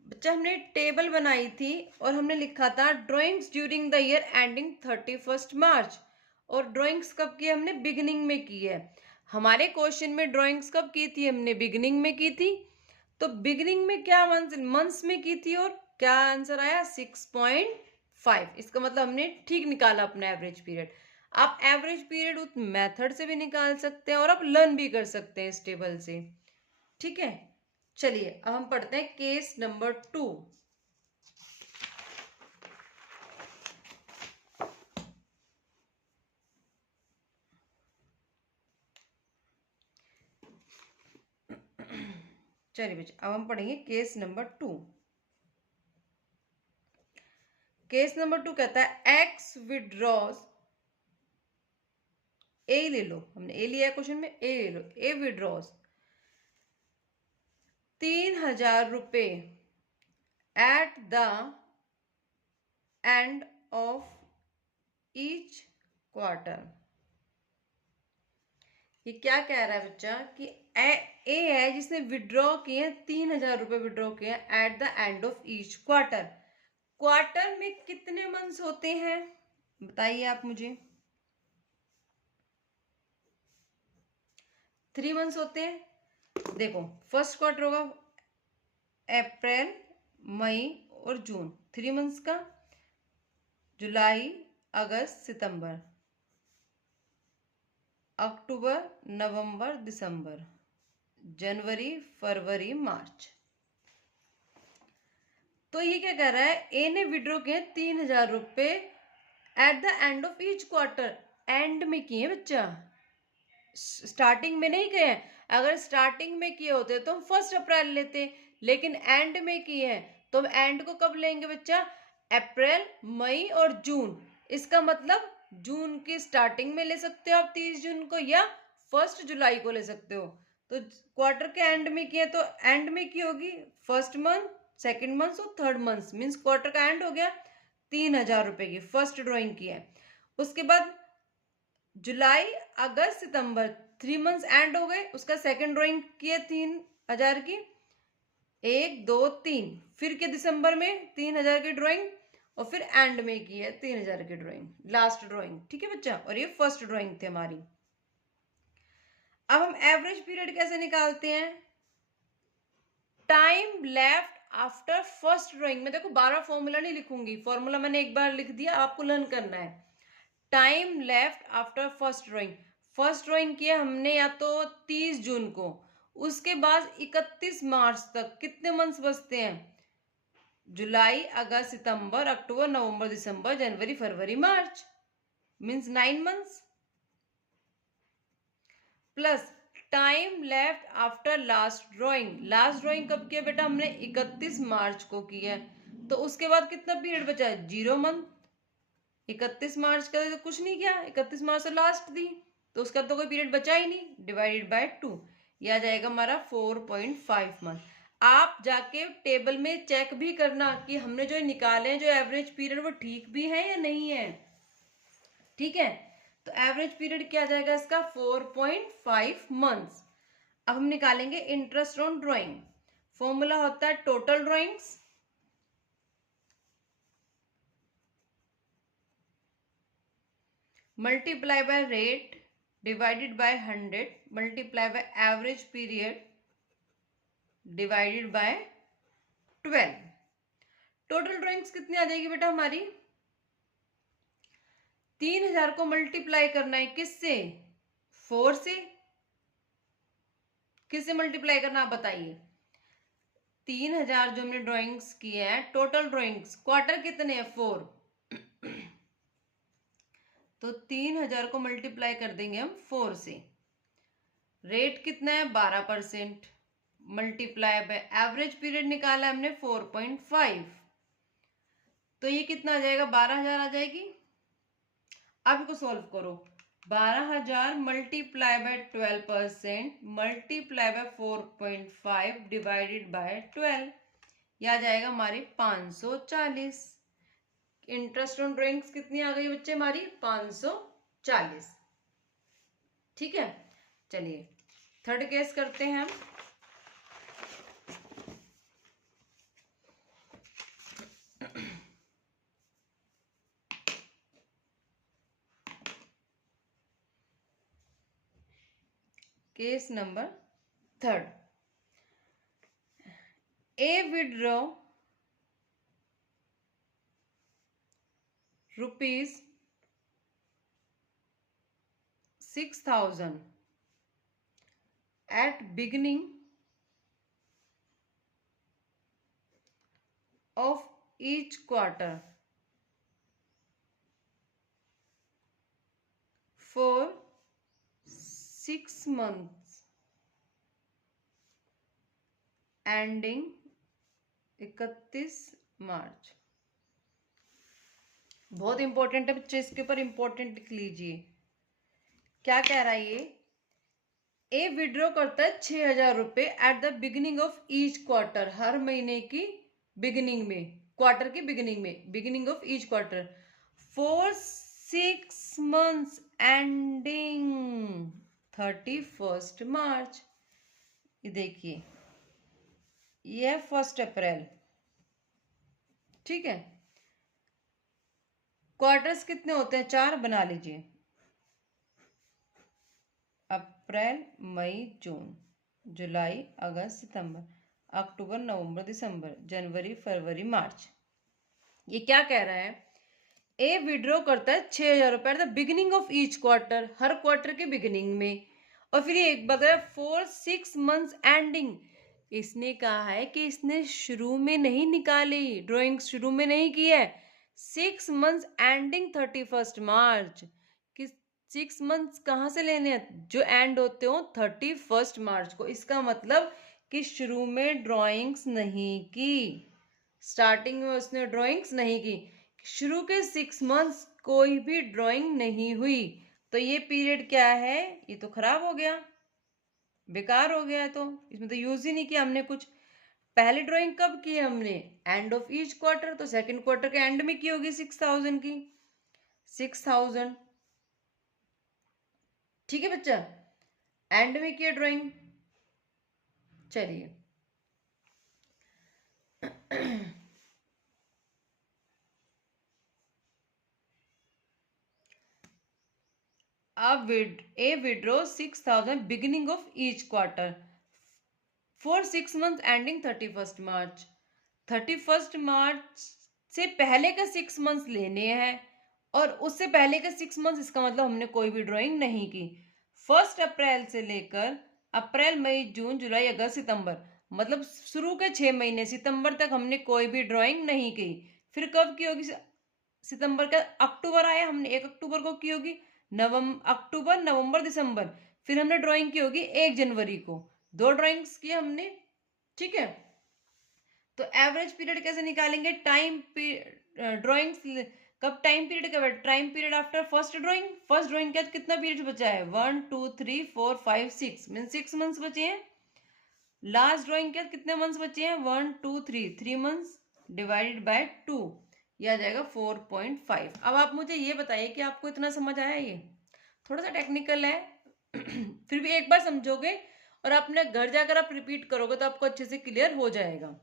बच्चा हमने टेबल बनाई थी और हमने लिखा था drawings during the year ending 31 मार्च। और ड्राइंग्स कब की, हमने बिगिनिंग में की है। हमारे क्वेश्चन में ड्राइंग्स कब की थी, हमने बिगिनिंग में की थी। तो बिगिनिंग में क्या मंथ्स में की थी और क्या आंसर आया, 6.5। इसका मतलब हमने ठीक निकाला अपना एवरेज पीरियड। आप एवरेज पीरियड उस मेथड से भी निकाल सकते हैं और आप लर्न भी कर सकते हैं इस टेबल से। ठीक है, चलिए अब हम पढ़ते हैं केस नंबर 2। चलिए बच्चे अब हम पढ़ेंगे केस नंबर 2। केस नंबर 2 कहता है एक्स विड्रॉज, ए ले लो, हमने ए लिया है क्वेश्चन में, ए ले लो, ए विड्रॉज 3,000 रुपए at the end of each quarter. ये क्या कह रहा है बच्चा कि ए है जिसने विड्रॉ किए हैं 3,000 रुपए विड्रॉ किए हैं at the end of each quarter. Quarter में कितने मंथ्स होते हैं बताइए आप मुझे। 3 मंथ्स होते हैं। देखो फर्स्ट क्वार्टर होगा अप्रैल, मई और जून, 3 मंथ्स का। जुलाई, अगस्त, सितंबर, अक्टूबर, नवंबर, दिसंबर, जनवरी, फरवरी, मार्च। तो ये क्या कह रहा है, ए ने विड्रॉ किए 3,000 रुपए at the end of each quarter. And में किए बच्चा, स्टार्टिंग में नहीं किए। अगर स्टार्टिंग में किए होते तो हम 1 अप्रैल लेते, लेकिन एंड में किए हैं तो हम एंड को कब लेंगे बच्चा, अप्रैल, मई और जून। इसका मतलब जून की स्टार्टिंग में ले सकते हो आप 30 जून को, या 1 जुलाई को ले सकते हो। तो क्वार्टर के एंड में किए तो एंड में की होगी फर्स्ट मंथ, सेकेंड मंथ और थर्ड मंथ, मीन्स क्वार्टर का एंड हो गया। 3,000 रुपए की फर्स्ट ड्रॉइंग की है। उसके बाद जुलाई, अगस्त, सितंबर, 3 मंथ्स एंड हो गए। उसका सेकंड ड्राइंग किए 3,000 की, 1 2 3। फिर के दिसंबर में 3,000 की ड्राइंग, और फिर एंड में की है 3,000 की ड्राइंग, लास्ट ड्राइंग। ठीक है बच्चा, और ये फर्स्ट ड्राइंग थी हमारी। अब हम एवरेज पीरियड कैसे निकालते हैं, time left after first drawing में। देखो 12 फॉर्मूला नहीं लिखूंगी, फॉर्मूला मैंने एक बार लिख दिया, आपको लर्न करना है। Time left after first drawing, first drawing किया हमने या तो 30 जून को, उसके बाद 31 मार्च तक कितने मंथ्स बचते हैं, जुलाई, अगस्त, सितंबर, अक्टूबर, नवंबर, दिसंबर, जनवरी, फरवरी, मार्च, means 9 months. Plus time left after last drawing, last drawing कब किया बेटा हमने, 31 मार्च को किया है, तो उसके बाद कितना पीरियड बचा है, 0 मंथ। 31 मार्च का तो कुछ नहीं किया, 31 मार्च से लास्ट थी, तो उसका तो कोई पीरियड बचा ही नहीं, डिवाइडेड बाय 2, यह आ जाएगा हमारा 4.5 मंथ। आप जाके टेबल में चेक भी करना कि हमने जो निकाले हैं जो एवरेज पीरियड वो ठीक भी है या नहीं है। ठीक है, तो एवरेज पीरियड क्या आ जाएगा इसका, 4.5 मंथ्स। अब हम निकालेंगे इंटरेस्ट ऑन ड्राइंग। फॉर्मूला होता है total drawings multiply by rate divided by 100 multiply by average period divided by 12। Total drawings कितनी आ जाएगी बेटा हमारी, 3,000 को मल्टीप्लाई करना है किससे, 4 से। किससे मल्टीप्लाई करना आप बताइए, 3,000 जो हमने ड्राइंग्स किए हैं, टोटल ड्राइंग्स, क्वार्टर कितने हैं 4, तो 3,000 को मल्टीप्लाई कर देंगे हम 4 से। रेट कितना है 12%, मल्टीप्लाई बाय एवरेज पीरियड निकाला हमने 4.5, तो ये कितना आ जाएगा, 12,000 आ जाएगी। अब इसको सॉल्व करो, 12,000 multiply by 12% multiply by 4.5 divided by 12, यह आ जाएगा हमारी 540। इंटरेस्ट ऑन ड्राइंग्स कितनी आ गई बच्चे हमारी, 540। ठीक है, चलिए थर्ड केस करते हैं हम। Case number third, A withdraw rupees 6,000 at beginning of each quarter for 6 months ending 31 मार्च। बहुत इंपॉर्टेंट है बच्चे, इसके ऊपर इंपॉर्टेंट लिख लीजिए। क्या कह रहा है ये? ए विड्रॉ करता है 6,000 रुपए at the beginning of each quarter, हर महीने की बिगिनिंग में, क्वार्टर की बिगिनिंग में, beginning of each quarter for 6 months ending 31 March. ये देखिए, ये है 1 अप्रैल, ठीक है। क्वार्टर्स कितने होते हैं? 4 बना लीजिए, अप्रैल, मई, जून, जुलाई, अगस्त, सितंबर, अक्टूबर, नवंबर, दिसंबर, जनवरी, फरवरी, मार्च। ये क्या कह रहा है? ए विड्रॉ करता है 6,000 रुपए at the beginning of each quarter, her quarter के बिगिनिंग में, और फिर ये एक बता रहा है फॉर 6 months एंडिंग। इसने कहा है कि इसने शुरू में नहीं निकाली, ड्राइंग शुरू में नहीं की है। 6 months एंडिंग 31 मार्च। कि 6 months कहाँ से लेने हैं? जो एंड होते हो 31 मार्च को। इसका मतलब कि शुरू में ड्राइंग्स नहीं की, स्टार्टिंग में उसने ड्राइंग्स नहीं की, शुरू के 6 months कोई भी ड्राइंग नहीं हुई। तो ये पीरियड क्या है? ये तो खराब हो गया, बेकार हो गया। तो इसमें तो यूज ही नहीं किया हमने कुछ। पहली ड्राइंग कब की है हमने? एंड ऑफ ईच क्वार्टर, तो सेकंड क्वार्टर के एंड में की होगी 6,000 की, 6,000, ठीक है बच्चा, एंड में किया ड्राइंग। चलिए अब A withdraw 6,000 beginning of each quarter for 6 months ending 31 March. 31 मार्च से पहले के 6 months लेने हैं, और उससे पहले के 6 months, इसका मतलब हमने कोई भी ड्राइंग नहीं की। 1 अप्रैल से लेकर अप्रैल, मई, जून, जुलाई, अगस्त, सितंबर, मतलब शुरू के 6 महीने सितंबर तक हमने कोई भी ड्राइंग नहीं की। फिर कब की होगी? सितंबर का अक्टूबर आया, हमने 1 अक्टूबर को की होगी। अक्टूबर, नवंबर, दिसंबर, फिर हमने ड्राइंग की होगी 1 जनवरी को। 2 ड्राइंग्स की हमने, ठीक है। तो एवरेज पीरियड कैसे निकालेंगे? टाइम ड्राइंग्स कब, टाइम पीरियड कब है? Time period after first drawing. First drawing के बाद कितना पीरियड बचा है? 1 2 3 4 5 6 मीन 6 मंथ्स बचे हैं। लास्ट ड्राइंग के बाद कितने मंथ्स बचे हैं? 1 2 3 मंथ्स डिवाइडेड बाय 2, यह आ जाएगा 4.5। अब आप मुझे ये बताइए कि आपको इतना समझ आया? ये थोड़ा सा टेक्निकल है फिर भी एक बार समझोगे और अपने घर जाकर आप रिपीट करोगे तो आपको अच्छे से क्लियर हो जाएगा,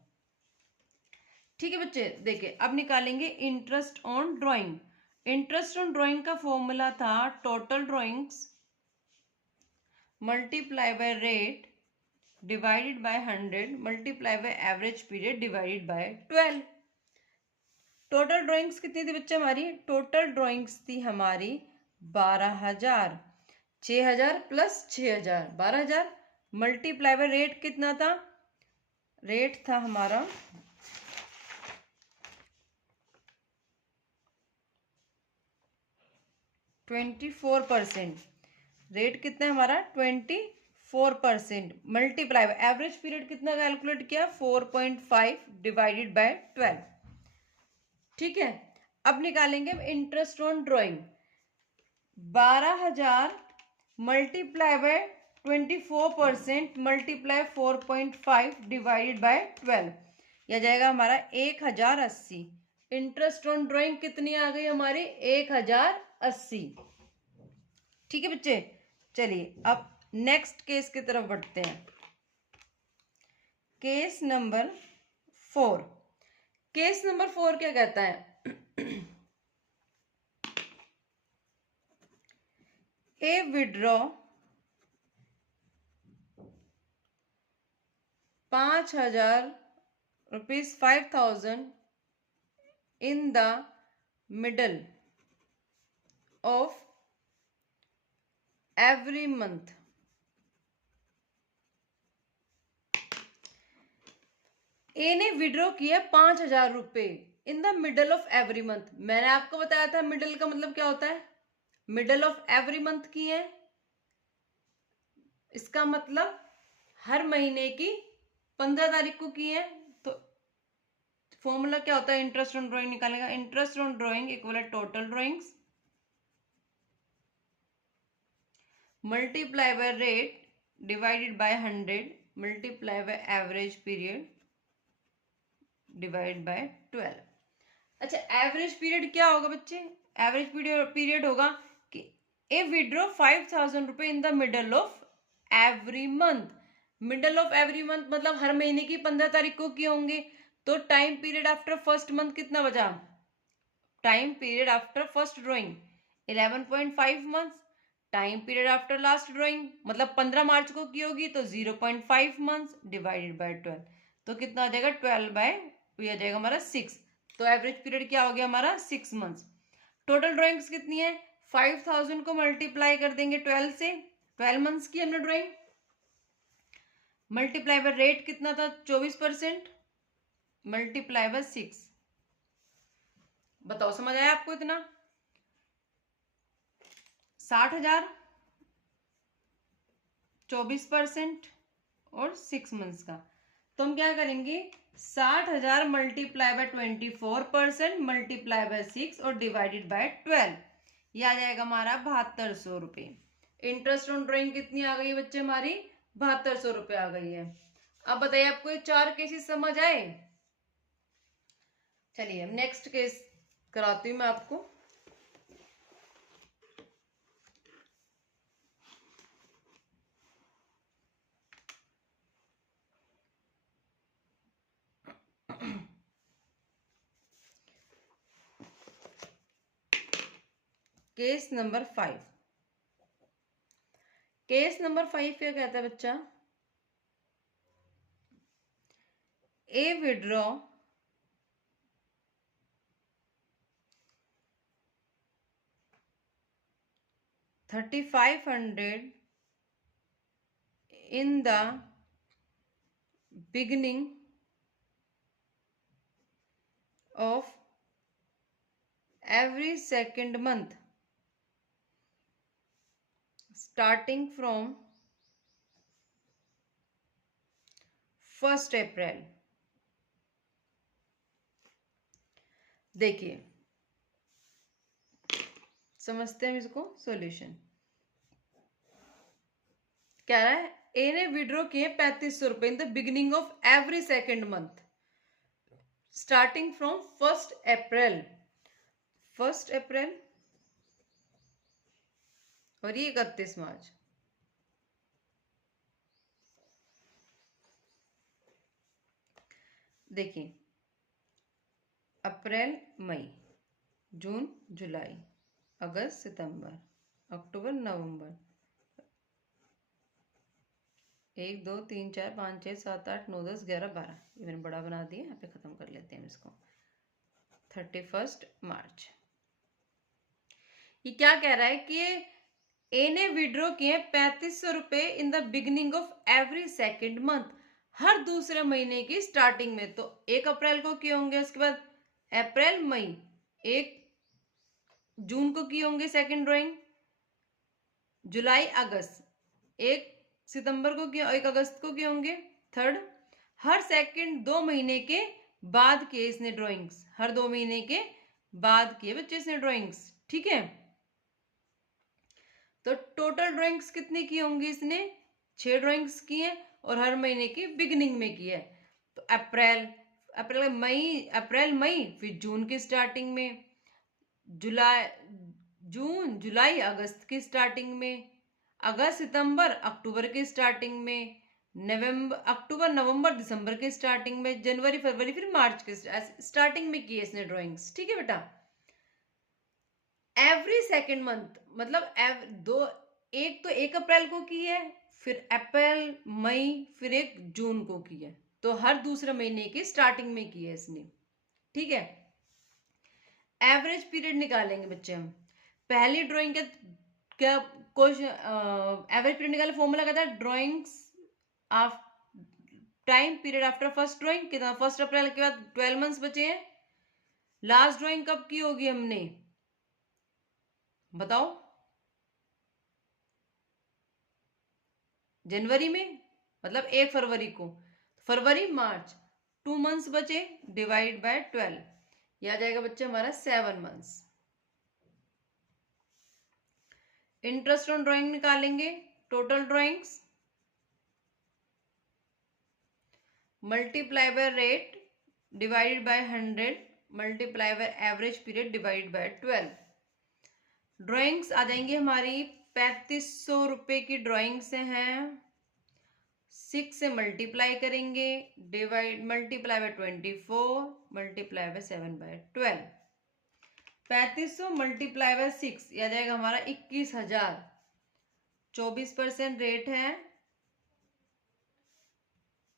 ठीक है बच्चे। देखिए अब निकालेंगे interest on drawing. Interest on drawing का फॉर्मूला था total drawings multiply by rate divided by 100 multiply by average period divided by 12। Total drawings कितनी थी बच्चे हमारी? टोटल ड्राइंग्स थी हमारी 12,000। 6,000 प्लस 6,000, 12,000, मल्टीप्लाई बाय रेट कितना था? रेट था हमारा 24%। रेट कितना है हमारा? 24%। मल्टीप्लाई बाय एवरेज पीरियड कितना कैलकुलेट किया? 4.5 डिवाइडेड बाय 12, ठीक है। अब निकालेंगे interest on drawing. 12,000 multiply by 24% multiply 4.5 divided by 12, यह जाएगा हमारा 1,080। इंटरेस्ट ऑन ड्राइंग कितनी आ गई हमारी? 1,080, ठीक है बच्चे। चलिए अब नेक्स्ट केस की तरफ बढ़ते हैं। Case number 4। केस नंबर 4 क्या कहता है? A withdraw 5,000 rupees 5,000 in the middle of every month. A ने विड्रॉ किया 5,000 रुपए in the middle of every month. मैंने आपको बताया था मिडल का मतलब क्या होता है, मिडल ऑफ एवरी मंथ की है, इसका मतलब हर महीने की 15 तारीख को की है। तो फॉर्मूला क्या होता है इंटरेस्ट ऑन ड्राइंग निकालने का, interest on drawing equal total drawings multiply by rate divided by 100 multiply by average period divide by 12। अच्छा, एवरेज पीरियड क्या होगा बच्चे, एवरेज पीरियड होगा कि ए विड्रॉ 5,000 रुपए in the middle of every month. Middle of every month मतलब हर महीने की 15 तारीख को किए होंगे। तो time period after first month कितना बचा, time period after first drawing 11.5 months. Time period after last drawing मतलब 15 मार्च को की होगी तो 0.5 मंथ्स डिवाइडेड बाय 12। तो कितना आ जाएगा 12 बाय, ये आ जाएगा हमारा 6। तो एवरेज पीरियड क्या हो गया हमारा 6 मंथ्स। टोटल ड्रॉइंग्स कितनी है, 5,000 को मल्टीप्लाई कर देंगे 12 से, 12 मंथ्स की हमने ड्रॉइंग, मल्टीप्लाई बाय रेट कितना था 24% मल्टीप्लाई बाय 6। बताओ समझ आया आपको इतना, 60,000 24% और 6 मंथ्स का। तो हम क्या करेंगे 60,000 मल्टीप्लाई बाय 24% मल्टीप्लाई बाय 6 और डिवाइडेड बाय 12, ये आ जाएगा हमारा 7200 रुपये। इंटरेस्ट ऑन ड्राइंग कितनी आ गई है बच्चे हमारी, 7200 रुपये आ गई है। अब बताइए आपको ये 4 केसेस समझ आए। चलिए नेक्स्ट केस कराती हूँ मैं आपको। Case number 5। केस नंबर 5 क्या कहता है बच्चा, ए withdraw $3,500 in the beginning of every second month starting from 1st अप्रैल। देखिए समझते हैं इसको सॉल्यूशन। क्या है, ए ने विड्रॉ किए 3,500 रुपए in the beginning of every second month starting from 1st April, 1st अप्रैल और ये 31 मार्च। देखिए अप्रैल मई जून जुलाई अगस्त सितंबर अक्टूबर नवंबर 1 2 3 4 5 6 7 8 9 10 11 12, ये मैंने बड़ा बना दिया, यहाँ पे खत्म कर लेते हैं इसको। 31 मार्च। ये क्या कह रहा है कि ए ने विड्रॉ किए 3,500 रुपए in the beginning of every second month, हर दूसरे महीने की स्टार्टिंग में। तो 1 अप्रैल को किए होंगे, उसके बाद अप्रैल मई, 1 जून को किए होंगे सेकेंड ड्राइंग, जुलाई अगस्त, 1 सितंबर को किए, 1 अगस्त को किए होंगे थर्ड। हर सेकंड 2 महीने के बाद किए इसने ड्राइंग्स, हर 2 महीने के बाद किए बच्चे इसने ड्राइंग्स, ठीक है। तो टोटल ड्राइंग्स कितनी की होंगी इसने, 6 ड्राइंग्स की हैं और हर महीने की बिगिनिंग में की है। तो अप्रैल मई फिर जून की स्टार्टिंग में, जून जुलाई अगस्त की स्टार्टिंग में, अगस्त सितंबर अक्टूबर की स्टार्टिंग में, अक्टूबर नवंबर दिसंबर के स्टार्टिंग में, जनवरी फरवरी फिर मार्च के स्टार्टिंग में की है इसने ड्राइंग्स, ठीक है बेटा। एवरी सेकेंड मंथ मतलब एक तो 1 अप्रैल को की है, फिर अप्रैल मई फिर 1 जून को की है, तो हर दूसरे महीने की स्टार्टिंग में की है इसने, ठीक है। एवरेज पीरियड निकालेंगे बच्चे हम। पहली ड्राइंग क्या क्वेश्चन एवरेज पीरियड निकाले, फॉर्मूला कहता है drawings of time period after first drawing कितना, 1 अप्रैल के बाद 12 मंथ्स बचे हैं। लास्ट ड्राइंग कब की होगी हमने, बताओ, जनवरी में, मतलब 1 फरवरी को, फरवरी मार्च 2 मंथ्स बचे, डिवाइड बाय 12, ये आ जाएगा बच्चे हमारा 7 मंथ्स। इंटरेस्ट ऑन ड्राइंग निकालेंगे, total drawings multiply by rate divided by 100 multiply by average period divide by 12। Drawings आ जाएंगी हमारी 3500 रुपए की ड्राइंग्स हैं, 6 से मल्टीप्लाई करेंगे, divide multiply by 24 multiply by 7 by 12। 3500 multiply by 6 यह आ जाएगा हमारा 21,000, 24% रेट है,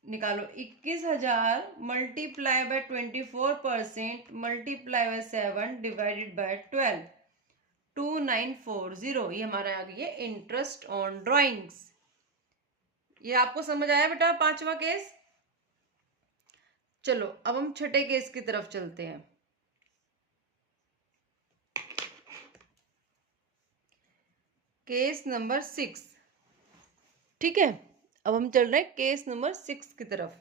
निकालो 21,000 multiply by 24% multiply by 7 divided by 12, 2940, ये हमारा आ गया इंटरेस्ट ऑन ड्राइंग्स। ये आपको समझ आया बेटा पांचवा केस। चलो अब हम छठे केस की तरफ चलते हैं। केस नंबर 6, ठीक है, अब हम चल रहे हैं केस नंबर 6 की तरफ।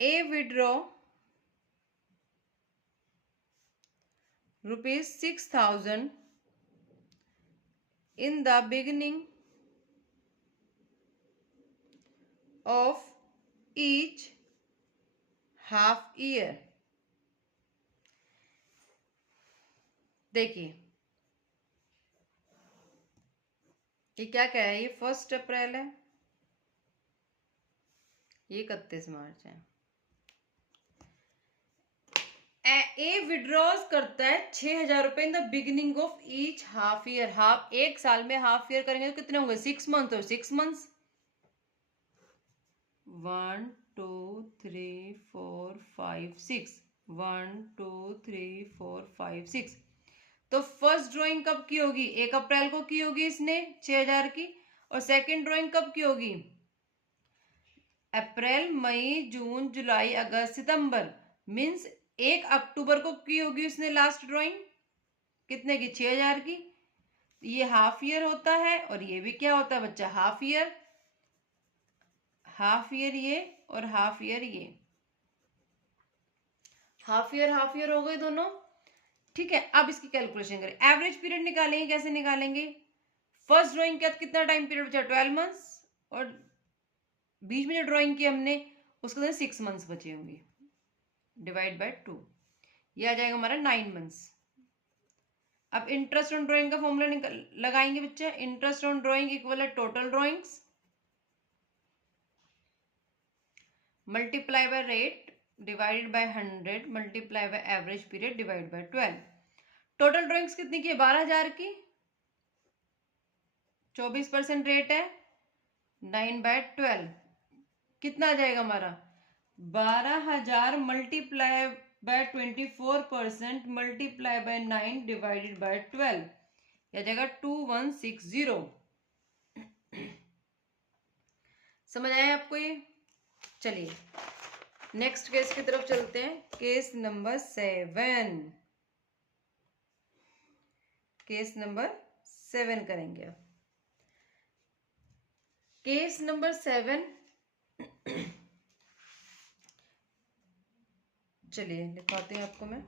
ए withdraw ₹6,000 in the beginning of each half year। देखिए ये क्या कह है, ये 1 अप्रैल है, ये 31 मार्च है। ए विड्रॉज करता है 6,000 रुपए in the beginning of each half year. Half एक साल में हाफ ईयर करेंगे तो कितने होंगे, 6 मंथ और 6 मंथ्स, 1 2 3 4 5 6, 1 2 3 4 5 6। तो फर्स्ट ड्राइंग कब की होगी, 1 अप्रैल को की होगी इसने 6,000 की, और सेकंड ड्राइंग कब की होगी, अप्रैल मई जून जुलाई अगस्त सितंबर, मीन्स 1 अक्टूबर को की होगी उसने लास्ट ड्राइंग, कितने की, 6,000 की। ये हाफ ईयर होता है और ये भी क्या होता है बच्चा, हाफ ईयर, हाफ ईयर ये और हाफ ईयर ये, हाफ ईयर हो गए दोनों, ठीक है। अब इसकी कैलकुलेशन करें, एवरेज पीरियड निकालेंगे, कैसे निकालेंगे, फर्स्ट ड्राइंग के बाद कितना टाइम पीरियड बचा, 12 मंथ्स, और बीच में जो ड्राइंग की हमने उसके 6 मंथ्स बचे होंगे, डिवाइड बाय 2, ये आ जाएगा हमारा 9 मंथ्स। अब इंटरेस्ट ऑन ड्राइंग का फॉर्मूला लगाएंगे बच्चे, इंटरेस्ट ऑन ड्राइंग इक्वल है total drawings multiply by rate divided by 100 multiply by average period divide by 12। Total drawings कितनी की है, 12,000 की, 24% रेट है, 9/12 कितना आ जाएगा हमारा, 12,000 multiply by 24% multiply bye 9 divided by 12, यह जाएगा 2160। समझ आया आपको ये। चलिए नेक्स्ट केस की तरफ चलते हैं, केस नंबर 7, केस नंबर 7 करेंगे अब। केस नंबर 7 चलिए लिखवाते हैं आपको मैं,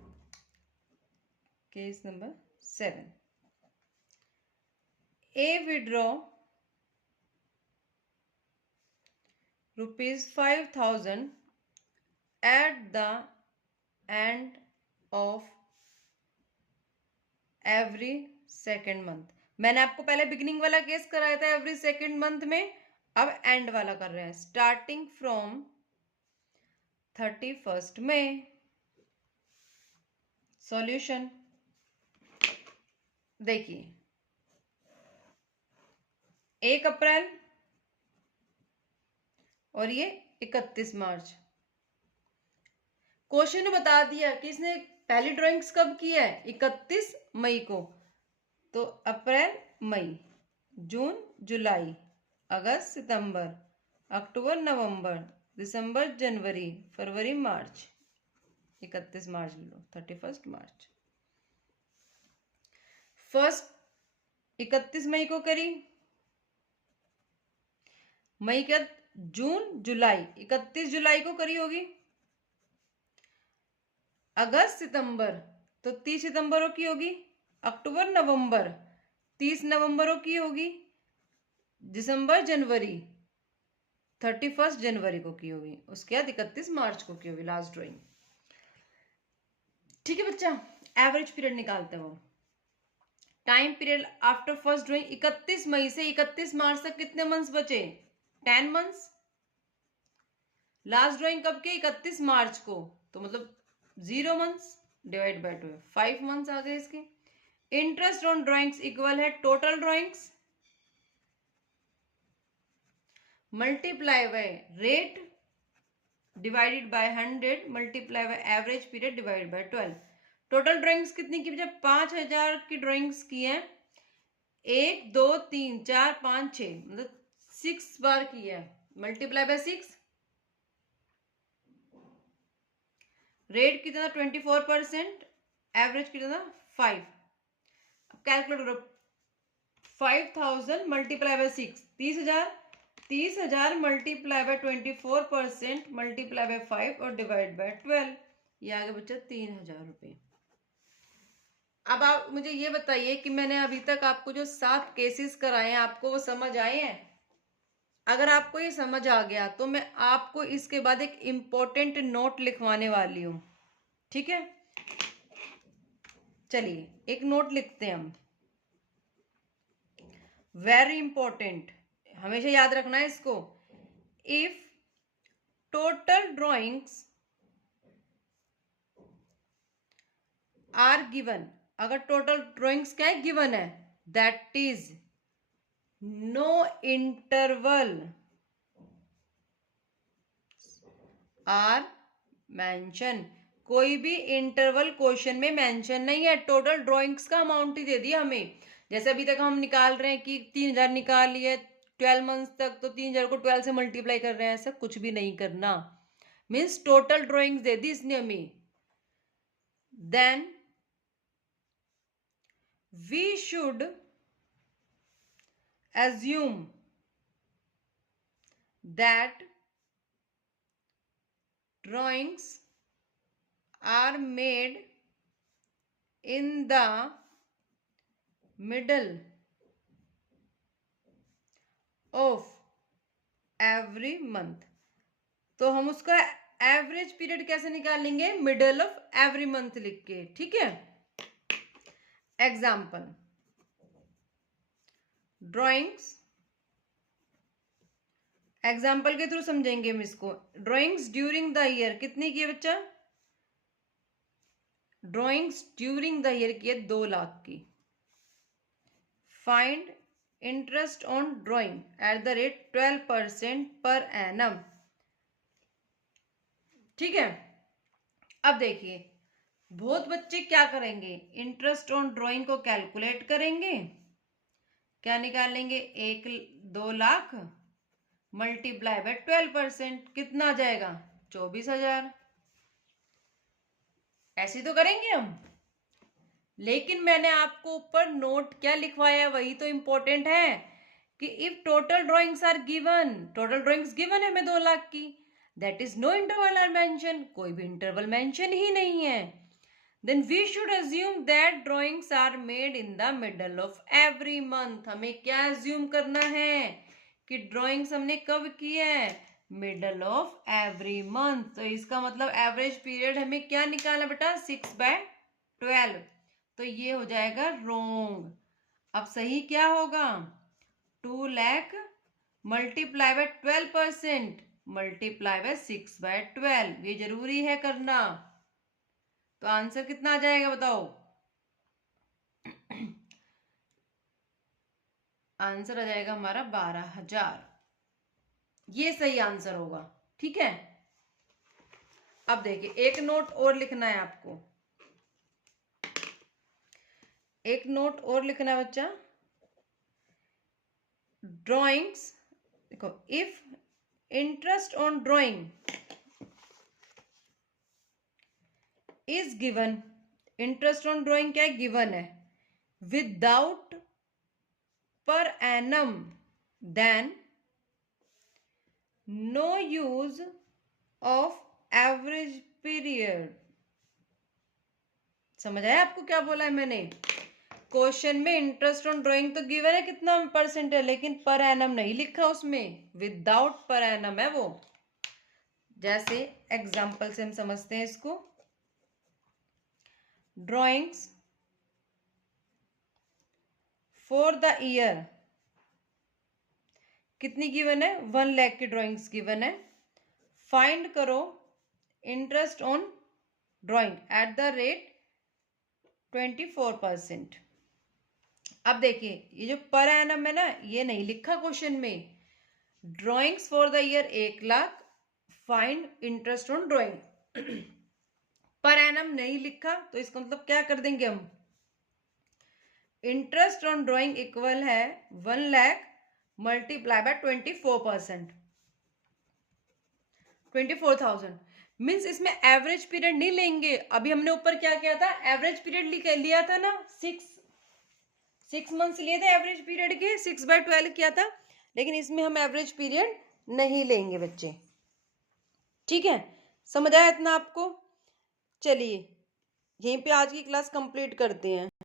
case number 7, A withdraw ₹5,000 at the end of every second month। मैंने आपको पहले बिगिनिंग वाला केस कराया था एवरी सेकेंड मंथ में, अब एंड वाला कर रहे हैं, स्टार्टिंग फ्रॉम 31 मई। सॉल्यूशन देखिए, 1 अप्रैल और ये 31 मार्च। क्वेश्चन ने बता दिया कि इसने पहली ड्राइंग्स कब की है? 31 मई को। तो अप्रैल मई, जून जुलाई, अगस्त सितंबर, अक्टूबर नवंबर, दिसंबर जनवरी, फरवरी मार्च। 31 मार्च लो, 31 मार्च। फर्स्ट 31 मई को करी, मई के जून जुलाई, 31 जुलाई को करी होगी। अगस्त सितंबर तो 30 सितंबर की होगी। अक्टूबर नवंबर 30 नवंबर की होगी। दिसंबर जनवरी 31 जनवरी को की होगी। उसके बाद 31 मार्च को की होगी लास्ट ड्राइंग। ठीक है बच्चा, एवरेज पीरियड निकालते हैं वो। Time period after first drawing 31 मई से 31 मार्च तक कितने मंथ्स बचे? 10 मंथ्स। लास्ट ड्राइंग कब के? 31 मार्च को, तो मतलब 0 मंथ्स डिवाइड बाय 12, 5 मंथ्स आ गए इसके। इंटरेस्ट ऑन ड्राइंग्स इक्वल है total drawings multiply by rate divided by 100 multiply by average period divided by 12। Total drawings कितनी की? जब 5000 की ड्राइंग्स की है, 1 2 3 4 5 6, मतलब 6 बार की है, मल्टीप्लाई बाय 6। रेट कितना? 24%। एवरेज कितना? 5। अब कैलकुलेट करो, 5000 multiply by 6, 30,000। 30,000 multiply by 24% multiply bye 5 और डिवाइड बाय 12, ये आगे बच्चा 3,000 रुपये। अब आप मुझे ये बताइए कि मैंने अभी तक आपको जो 7 केसेस कराए हैं, आपको वो समझ आए हैं? अगर आपको ये समझ आ गया तो मैं आपको इसके बाद एक इम्पोर्टेंट नोट लिखवाने वाली हूँ। ठीक है, चलिए एक नोट लिखते हैं हम। वेरी इंपॉर्टेंट, हमेशा याद रखना है इसको। If total drawings are given, अगर टोटल ड्राइंग्स क्या है? गिवन है, that is no interval are mention, कोई भी इंटरवल क्वेश्चन में मेंशन नहीं है। टोटल ड्राइंग्स का अमाउंट ही दे दिया हमें। जैसे अभी तक हम निकाल रहे हैं कि 3,000 निकाल लिए 12 मंथ्स तक, तो 3,000 को 12 से मल्टीप्लाई कर रहे हैं, ऐसा कुछ भी नहीं करना। मीन्स टोटल ड्राइंग्स दे दी इसने हमें। Then we should assume that drawings are made in the middle of every month। तो हम उसका एवरेज पीरियड कैसे निकालेंगे? मिडल ऑफ एवरी मंथ लिख के। ठीक है, एग्जाम्पल ड्राइंग्स, एग्जाम्पल के थ्रू समझेंगे हम इसको। ड्राइंग्स ड्यूरिंग द ईयर कितनी की है बच्चा? ड्राइंग्स ड्यूरिंग द ईयर की है 2 लाख की। Find interest on drawing at the rate 12% per annum. ठीक है, अब देखिए बहुत बच्चे क्या करेंगे, इंटरेस्ट ऑन ड्राइंग को कैलकुलेट करेंगे। क्या निकालेंगे? 2 लाख मल्टीप्लाई बाय 12%, कितना आ जाएगा? 24,000। ऐसे तो करेंगे हम, लेकिन मैंने आपको ऊपर नोट क्या लिखवाया वही तो इंपॉर्टेंट है कि if total drawings are given, total drawings given है हमें 2 लाख की, that is no interval are mention, कोई भी इंटरवल मेंशन ही नहीं है। Then we should assume that drawings are made in the middle of every month. हमें क्या अज्यूम करना है कि ड्राइंग्स हमने कब की है? Middle of every month. तो इसका मतलब एवरेज पीरियड हमें क्या निकालना बेटा? 6/12। तो ये हो जाएगा रोंग। अब सही क्या होगा? 2 lakh multiply by 12% multiply by 6/12, ये जरूरी है करना। तो आंसर कितना आ जाएगा बताओ? आंसर आ जाएगा हमारा 12,000, ये सही आंसर होगा। ठीक है, अब देखिए एक नोट और लिखना है आपको। एक नोट और लिखना बच्चा, ड्राइंग्स, देखो if interest on drawing is given, interest on drawing क्या है, गिवन है, without per annum, then no use of average period. समझ आया आपको क्या बोला है मैंने? क्वेश्चन में इंटरेस्ट ऑन ड्राइंग तो गिवन है कितना परसेंट है, लेकिन पर एनम नहीं लिखा उसमें, विदाउट पर एनम है वो। जैसे एग्जांपल से हम समझते हैं इसको, ड्राइंग्स फॉर द ईयर कितनी गिवन है, 1 लाख की ड्राइंग्स गिवन है, फाइंड करो interest on drawing at the rate 24%। अब देखिए ये जो पर एनम है ना, ये नहीं लिखा क्वेश्चन में, drawings for the year 1 lakh, find interest on drawing, per annum नहीं लिखा, तो इसका मतलब क्या कर देंगे हम, इंटरेस्ट ऑन ड्राइंग इक्वल है 1 लाख मल्टीप्लाई बाय 24%, 24,000। मीन्स इसमें एवरेज पीरियड नहीं लेंगे। अभी हमने ऊपर क्या किया था, एवरेज पीरियड लिया था ना, 6 मंथ्स लिए थे एवरेज पीरियड के, 6/12 किया था, लेकिन इसमें हम एवरेज पीरियड नहीं लेंगे बच्चे। ठीक है, समझ आया इतना आपको? चलिए यहीं पे आज की क्लास कंप्लीट करते हैं।